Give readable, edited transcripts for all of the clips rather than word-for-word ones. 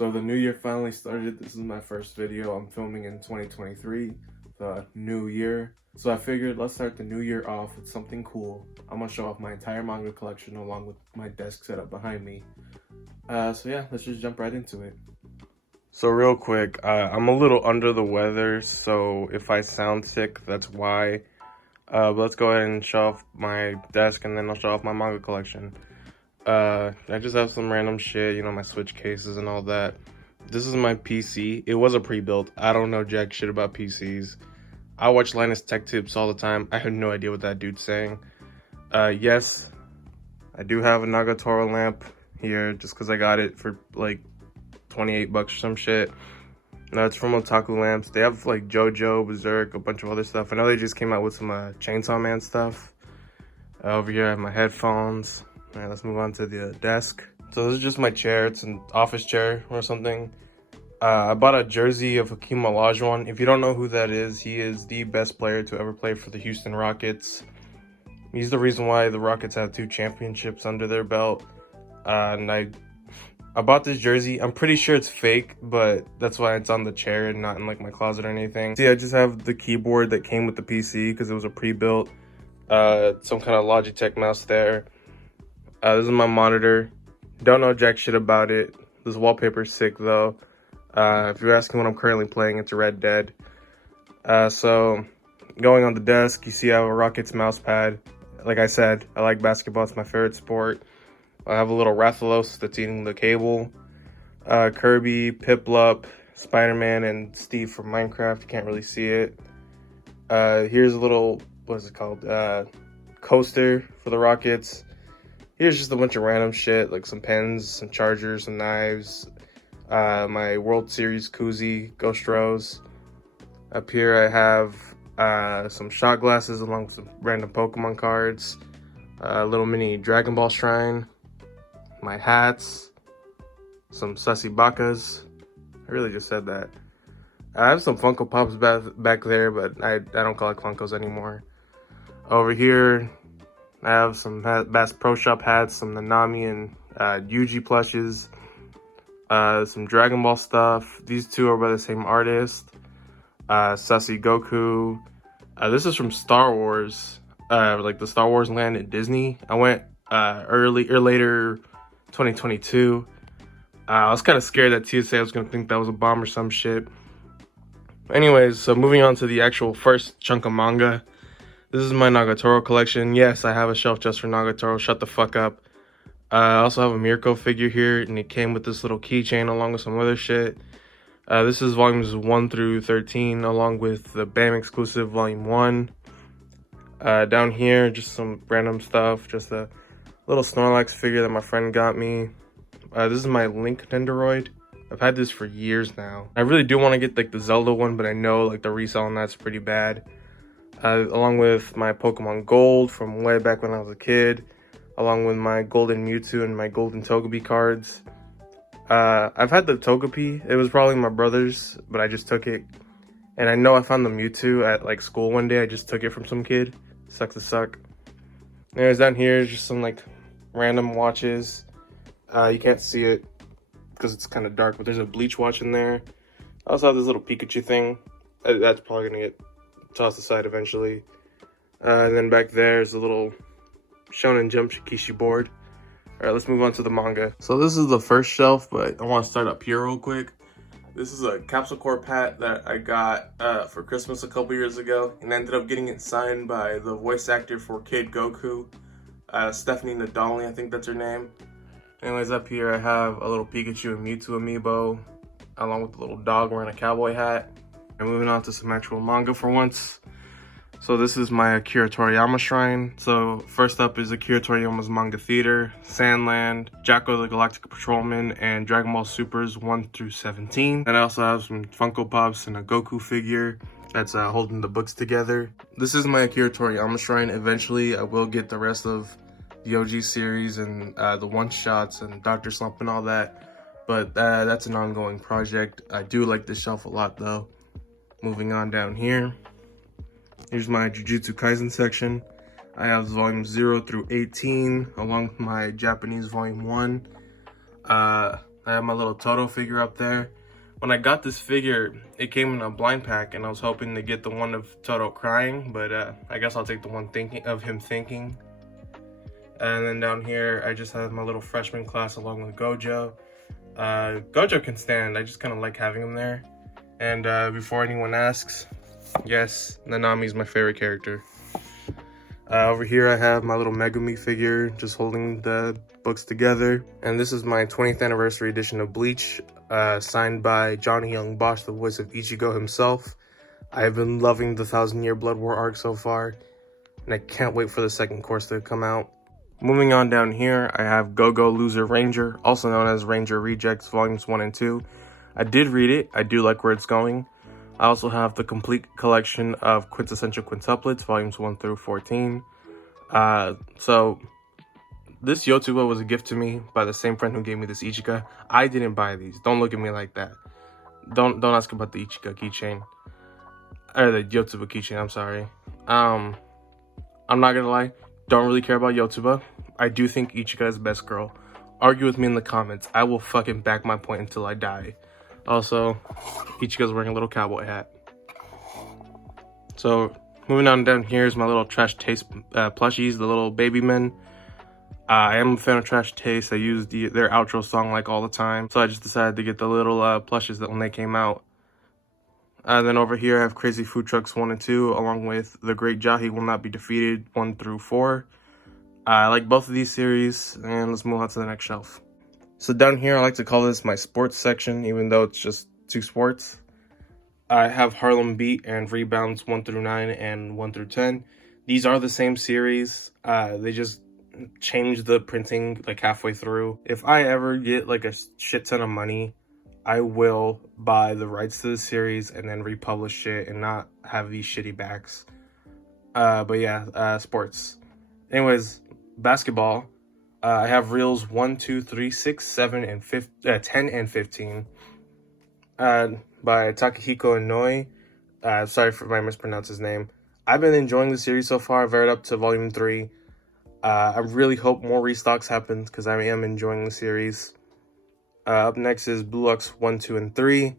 So the new year finally started. This is my first video I'm filming in 2023, the new year. So I figured let's start the new year off with something cool. I'm gonna show off my entire manga collection along with my desk setup behind me. So yeah, let's just jump right into it. So real quick, I'm a little under the weather, so if I sound sick, that's why. But let's go ahead and show off my desk and then I'll show off my manga collection. I just have some random shit, you know, my Switch cases and all that. This is my PC. It was a pre-built. I don't know jack shit about PCs. I watch Linus Tech Tips all the time. I have no idea what that dude's saying. Yes, I do have a Nagatoro lamp here just because I got it for like 28 bucks or some shit. No, it's from Otaku Lamps. They have like JoJo, Berserk, a bunch of other stuff. I know they just came out with some Chainsaw Man stuff. Over here I have my headphones. All right, let's move on to the desk. So this is just my chair. It's an office chair or something. I bought a jersey of Hakeem Olajuwon. If you don't know who that is, he is the best player to ever play for the Houston Rockets. He's the reason why the Rockets have 2 championships under their belt. And I bought this jersey. I'm pretty sure it's fake, but that's why it's on the chair and not in like my closet or anything. See, I just have the keyboard that came with the PC because it was a pre-built. Some kind of Logitech mouse there. This is my monitor. Don't know jack shit about it. This wallpaper's sick though. If you're asking what I'm currently playing, it's Red Dead. So going on the desk, you see I have a Rockets mouse pad. Like I said, I like basketball. It's my favorite sport. I have a little Rathalos that's eating the cable. Kirby, Piplup, Spider-Man, and Steve from Minecraft. You can't really see it. Here's a little, what is it called? Coaster for the Rockets. Here's just a bunch of random shit, like some pens, some chargers, some knives. My World Series koozie, Ghost Rose. Up here I have some shot glasses along with some random Pokemon cards. A little mini Dragon Ball shrine. My hats. Some Sussy Bakas. I really just said that. I have some Funko Pops back there, but I don't collect Funkos anymore. Over here, I have some Bass Pro Shop hats, some Nanami and Yuji plushes. Some Dragon Ball stuff. These two are by the same artist. Sussy Goku. This is from Star Wars. Like the Star Wars land at Disney. I went later 2022. I was kind of scared that TSA was going to think that was a bomb or some shit. Anyways, so moving on to the actual first chunk of manga. This is my Nagatoro collection. Yes, I have a shelf just for Nagatoro. Shut the fuck up. I also have a Mirko figure here, and it came with this little keychain along with some other shit. This is volumes 1 through 13, along with the BAM exclusive volume 1. Down here, just some random stuff. Just a little Snorlax figure that my friend got me. This is my Link Nendoroid. I've had this for years now. I really do want to get like the Zelda one, but I know like the resale on that's pretty bad. Along with my Pokemon Gold from way back when I was a kid. Along with my Golden Mewtwo and my Golden Togepi cards. I've had the Togepi. It was probably my brother's, but I just took it. And I know I found the Mewtwo at like school one day. I just took it from some kid. Sucks to suck. Anyways, down here is just some like random watches. You can't see it because it's kind of dark, but there's a Bleach watch in there. I also have this little Pikachu thing. That's probably gonna get tossed aside eventually. And then back there is a little Shonen Jump Shikishi board. Alright, let's move on to the manga. So this is the first shelf, but I want to start up here real quick. This is a Capsule Corp hat that I got for Christmas a couple years ago, and I ended up getting it signed by the voice actor for Kid Goku, Stephanie Nadolny, I think that's her name. Anyways, up here I have a little Pikachu and Mewtwo amiibo, along with a little dog wearing a cowboy hat. And moving on to some actual manga for once. So this is my Akira Toriyama shrine. So first up is Akira Toriyama's Manga Theater, Sandland, Jacko the Galactic Patrolman, and Dragon Ball Supers 1 through 17. And I also have some Funko Pops and a Goku figure that's holding the books together. This is my Akira Toriyama shrine. Eventually I will get the rest of the OG series and the one-shots and Dr. Slump and all that. But that's an ongoing project. I do like this shelf a lot though. Moving on down here. Here's my Jujutsu Kaisen section. I have volumes 0 through 18, along with my Japanese volume 1. I I have my little Toto figure up there. When I got this figure, it came in a blind pack, and I was hoping to get the one of Toto crying, but I guess I'll take the one of him thinking. And then down here, I just have my little freshman class along with Gojo. Gojo can stand. I just kind of like having him there. And before anyone asks, yes, Nanami's my favorite character. Over here, I have my little Megumi figure, just holding the books together. And this is my 20th anniversary edition of Bleach, signed by Johnny Young Bosch, the voice of Ichigo himself. I've been loving the 1000-Year Blood War arc so far, and I can't wait for the second course to come out. Moving on down here, I have Go-Go Loser Ranger, also known as Ranger Rejects Volumes 1 and 2. I did read it. I do like where it's going. I also have the complete collection of Quintessential Quintuplets, Volumes 1 through 14. So this Yotuba was a gift to me by the same friend who gave me this Ichika. I didn't buy these. Don't look at me like that. Don't ask about the Ichika keychain. Or the Yotuba keychain, I'm sorry. I'm not gonna lie. Don't really care about Yotuba. I do think Ichika is best girl. Argue with me in the comments. I will fucking back my point until I die. Also, Ichika's wearing a little cowboy hat. So, moving on down here is my little Trash Taste plushies, the little baby men. I am a fan of Trash Taste. I use their outro song like all the time. So I just decided to get the little plushies that when they came out. Then over here I have Crazy Food Trucks 1 and 2, along with The Great Jahi Will Not Be Defeated 1 through 4. I like both of these series, and let's move on to the next shelf. So down here, I like to call this my sports section, even though it's just 2 sports. I have Harlem Beat and Rebounds 1 through 9 and 1 through 10. These are the same series. They just changed the printing like halfway through. If I ever get like a shit ton of money, I will buy the rights to the series and then republish it and not have these shitty backs. But yeah, sports. Anyways, basketball. I have reels 1, 2, 3, 6, 7, and 10 and 15 by Takahiko Inoue. Sorry if I mispronounced his name. I've been enjoying the series so far. I've read up to volume 3. I really hope more restocks happen because I am enjoying the series. Up next is Blue Lux 1, 2, and 3.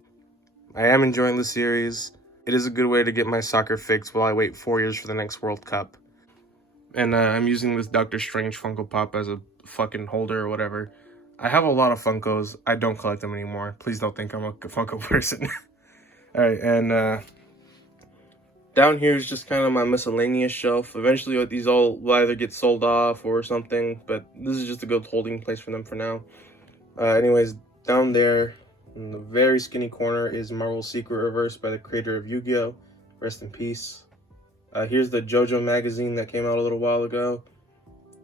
I am enjoying the series. It is a good way to get my soccer fix while I wait 4 years for the next World Cup. And I'm using this Doctor Strange Funko Pop as a fucking holder or whatever. I have a lot of Funkos. I don't collect them anymore. Please don't think I'm a Funko person. Alright, and down here is just kind of my miscellaneous shelf. Eventually these all will either get sold off or something, but this is just a good holding place for them for now. Anyways, down there in the very skinny corner is Marvel's Secret Reverse by the creator of Yu-Gi-Oh! Rest in peace. Here's the JoJo magazine that came out a little while ago.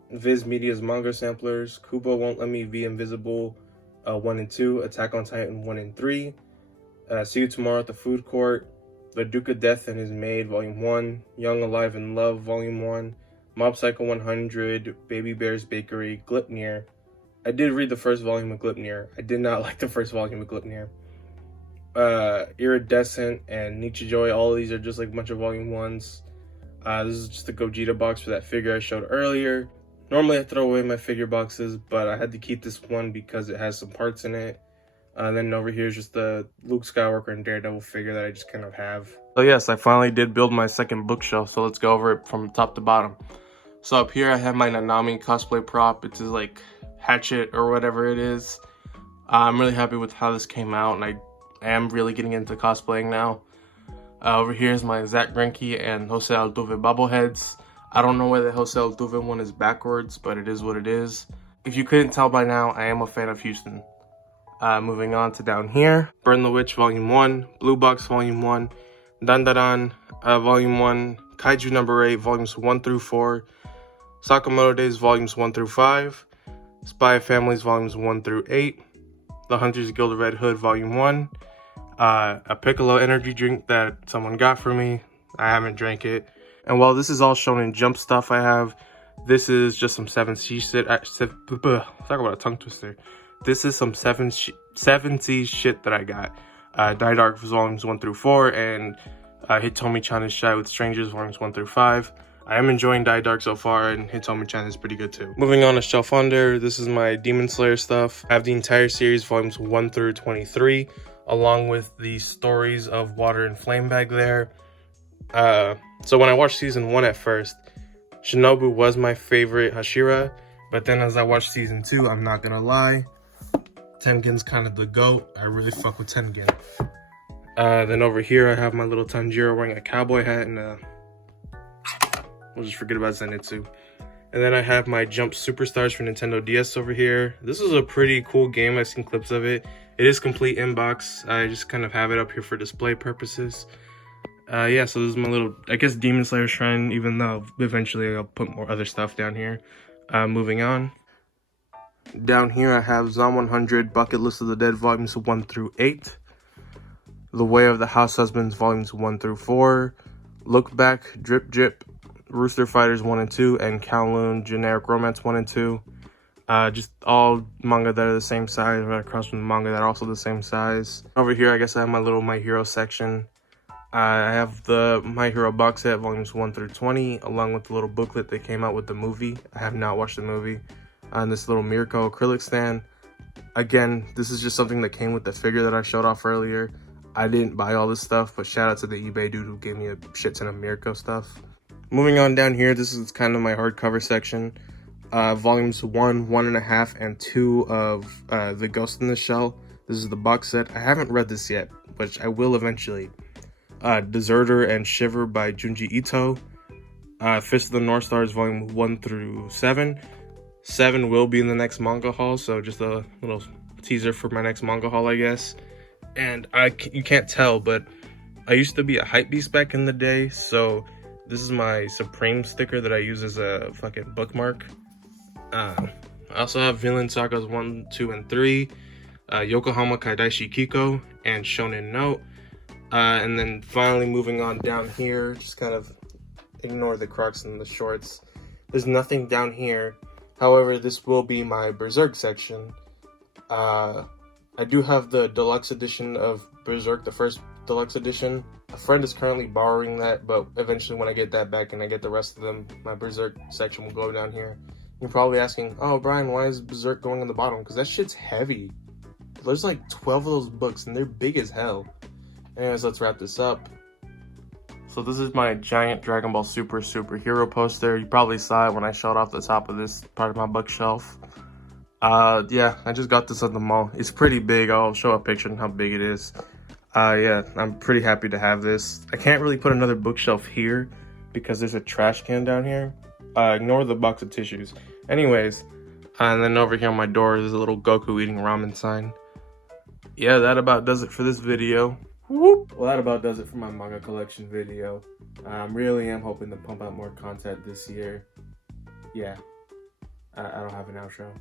Viz Media's manga samplers. Kubo Won't Let Me Be Invisible 1 and 2. Attack on Titan 1 and 3. See You Tomorrow at the Food Court. The Duke of Death and His Maid Volume 1. Young, Alive, and Love Volume 1. Mob Psycho 100. Baby Bear's Bakery. Glypnir. I did read the first volume of Glypnir. I did not like the first volume of Glypnir. Iridescent and Nichijou. All of these are just like a bunch of volume 1s. This is just a Gogeta box for that figure I showed earlier. Normally I throw away my figure boxes, but I had to keep this one because it has some parts in it. Then over here is just the Luke Skywalker and Daredevil figure that I just kind of have. So yes, I finally did build my second bookshelf, so let's go over it from top to bottom. So up here I have my Nanami cosplay prop. It's like Hatchet or whatever it is. I'm really happy with how this came out, and I am really getting into cosplaying now. Over here is my Zach Greinke and Jose Altuve bobbleheads. I don't know why the Jose Altuve one is backwards, but it is what it is. If you couldn't tell by now, I am a fan of Houston. Moving on to down here, Burn the Witch Volume 1, Blue Box Volume 1, Dandadan Volume 1, Kaiju Number 8 Volumes 1 through 4, Sakamoto Days Volumes 1 through 5, Spy Families Volumes 1 through 8, The Hunters Guild of Red Hood Volume 1, a Piccolo energy drink that someone got for me. I haven't drank it. And while this is all shown in Jump stuff I have, this is just some 7C shit. Talk about a tongue twister. This is some 7C shit that I got. Die Dark Volumes 1 through 4 and Hitomi-chan is Shy with Strangers Volumes 1 through 5. I am enjoying Die Dark so far, and Hitomi-chan is pretty good too. Moving on to shelf under, this is my Demon Slayer stuff. I have the entire series, volumes 1 through 23, along with the stories of Water and Flame bag there. So when I watched season 1 at first, Shinobu was my favorite Hashira, but then as I watched season 2, I'm not gonna lie, Tengen's kind of the GOAT. I really fuck with Tengen. Then over here I have my little Tanjiro wearing a cowboy hat, and we'll just forget about Zenitsu. And then I have my Jump Superstars for Nintendo DS over here. This is a pretty cool game. I've seen clips of it. It is complete inbox. I just kind of have it up here for display purposes. Yeah, so this is my little, I guess, Demon Slayer shrine, even though eventually I'll put more other stuff down here. Moving on. Down here I have Zom 100, Bucket List of the Dead, volumes 1 through 8. The Way of the House Husbands, volumes 1 through 4. Look Back, Drip Drip, Rooster Fighters 1 and 2, and Kowloon Generic Romance 1 and 2. Just all manga that are the same size, right across from the manga that are also the same size. Over here, I guess I have my little My Hero section. I have the My Hero box set, volumes 1 through 20, along with the little booklet that came out with the movie. I have not watched the movie. And this little Mirko acrylic stand. Again, this is just something that came with the figure that I showed off earlier. I didn't buy all this stuff, but shout out to the eBay dude who gave me a shit ton of Mirko stuff. Moving on down here, this is kind of my hardcover section. Volumes 1, 1.5, and 2 of The Ghost in the Shell. This is the box set. I haven't read this yet, which I will eventually. Deserter and Shiver by Junji Ito. Fist of the North Stars, volume 1 through 7. 7 will be in the next manga haul, so just a little teaser for my next manga haul, I guess. And you can't tell, but I used to be a hypebeast back in the day, so this is my Supreme sticker that I use as a fucking bookmark. I also have Vinland Sagas 1, 2, and 3, Yokohama Kaidaishi Kiko, and Shonen Note. And then finally moving on down here, just kind of ignore the Crocs and the shorts. There's nothing down here. However, this will be my Berserk section. I do have the deluxe edition of Berserk, the first deluxe edition. A friend is currently borrowing that, but eventually when I get that back and I get the rest of them, my Berserk section will go down here. You're probably asking, oh, Brian, why is Berserk going on the bottom? Because that shit's heavy. There's like 12 of those books, and they're big as hell. Anyways, let's wrap this up. So this is my giant Dragon Ball Super superhero poster. You probably saw it when I showed off the top of this part of my bookshelf. Yeah, I just got this at the mall. It's pretty big. I'll show a picture of how big it is. Yeah, I'm pretty happy to have this. I can't really put another bookshelf here because there's a trash can down here. Ignore the box of tissues. Anyways, and then over here on my door, there's a little Goku eating ramen sign. Yeah, that about does it for this video. Whoop. Well, that about does it for my manga collection video. I really am hoping to pump out more content this year. Yeah, I don't have an outro.